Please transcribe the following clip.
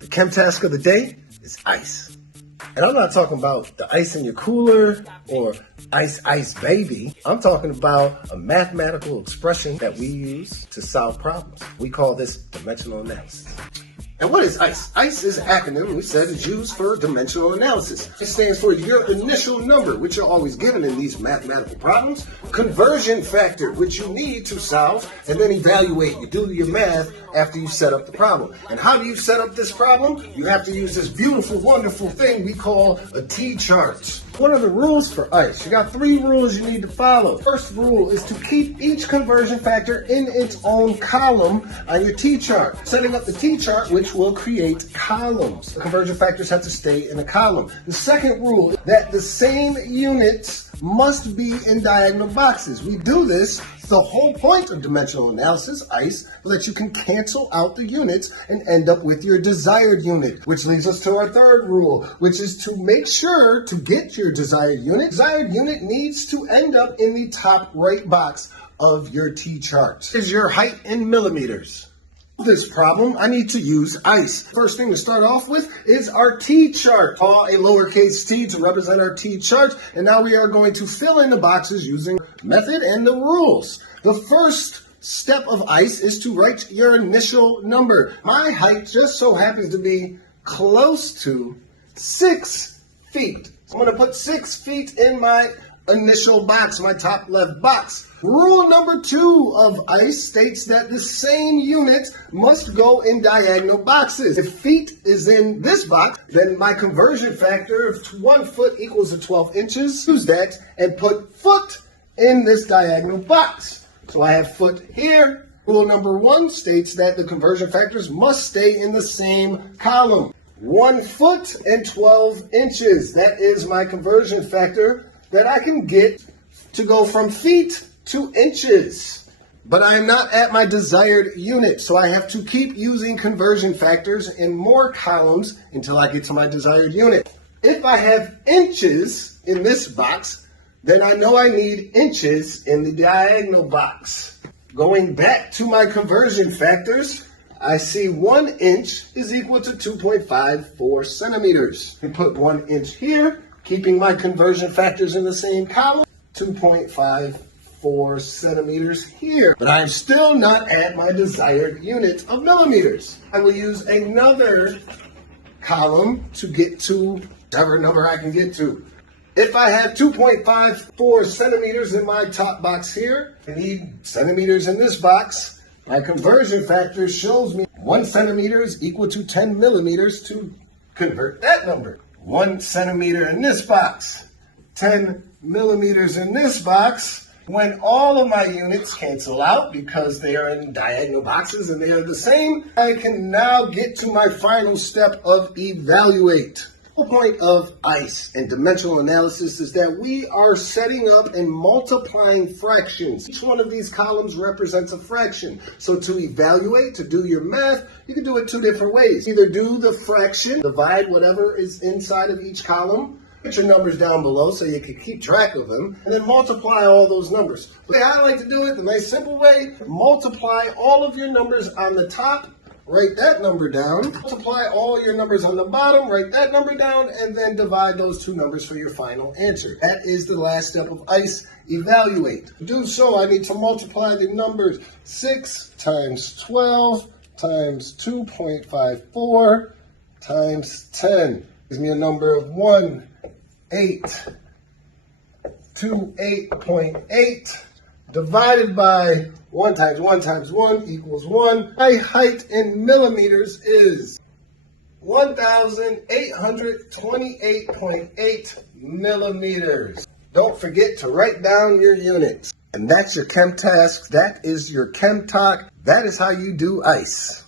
The ChemTask of the day is ice. And I'm not talking about the ice in your cooler or ice baby. I'm talking about a mathematical expression that we use to solve problems. We call this dimensional analysis. And what is ICE? ICE is an acronym we said is used for dimensional analysis. It stands for your initial number, which you're always given in these mathematical problems, conversion factor, which you need to solve, and then evaluate. You do your math after you set up the problem. And how do you set up this problem? You have to use this beautiful, wonderful thing we call a T-chart. What are the rules for ICE? You got 3 rules you need to follow. First rule is to keep each conversion factor in its own column on your T-chart. Setting up the T-chart, which will create columns. The conversion factors have to stay in a column. The second rule is that the same units must be in diagonal boxes. We do this, the whole point of dimensional analysis, ICE, so that you can cancel out the units and end up with your desired unit. Which leads us to our third rule, which is to make sure to get your desired unit. Desired unit needs to end up in the top right box of your T-chart. Is your height in millimeters? This problem, I need to use ICE. First thing to start off with is our T-chart. Call a lowercase t to represent our T-chart. And now we are going to fill in the boxes using method and the rules. The first step of ICE is to write your initial number. My height just so happens to be close to 6 feet. So I'm going to put 6 feet in my initial box, my top left box. Rule number 2 of ICE states that the same unit must go in diagonal boxes. If feet is in this box, then my conversion factor of 1 foot equals to 12 inches. Use that and put foot in this diagonal box. So I have foot here. Rule number 1 states that the conversion factors must stay in the same column. 1 foot and 12 inches. That is my conversion factor that I can get to go from feet to inches. But I am not at my desired unit, so I have to keep using conversion factors in more columns until I get to my desired unit. If I have inches in this box, then I know I need inches in the diagonal box. Going back to my conversion factors, I see 1 inch is equal to 2.54 centimeters. We put 1 inch here, keeping my conversion factors in the same column, 2.54 centimeters here. But I'm still not at my desired unit of millimeters. I will use another column to get to whatever number I can get to. If I have 2.54 centimeters in my top box here, I need centimeters in this box. My conversion factor shows me 1 centimeter is equal to 10 millimeters to convert that number. 1 centimeter in this box, 10 millimeters in this box. When all of my units cancel out because they are in diagonal boxes and they are the same, I can now get to my final step of evaluate. The whole point of ICE and dimensional analysis is that we are setting up and multiplying fractions. Each one of these columns represents a fraction. So to evaluate, to do your math, you can do it 2 different ways. Either do the fraction, divide whatever is inside of each column, put your numbers down below so you can keep track of them, and then multiply all those numbers. The way I like to do it, the nice simple way, multiply all of your numbers on the top, write that number down, multiply all your numbers on the bottom, write that number down, and then divide those 2 numbers for your final answer. That is the last step of ICE, evaluate. To do so, I need to multiply the numbers 6 times 12 times 2.54 times 10. Gives me a number of 1,828.8 divided by 1 times 1 times 1 equals 1. My height in millimeters is 1,828.8 millimeters. Don't forget to write down your units. And that's your ChemTask. That is your ChemTok. That is how you do ICE.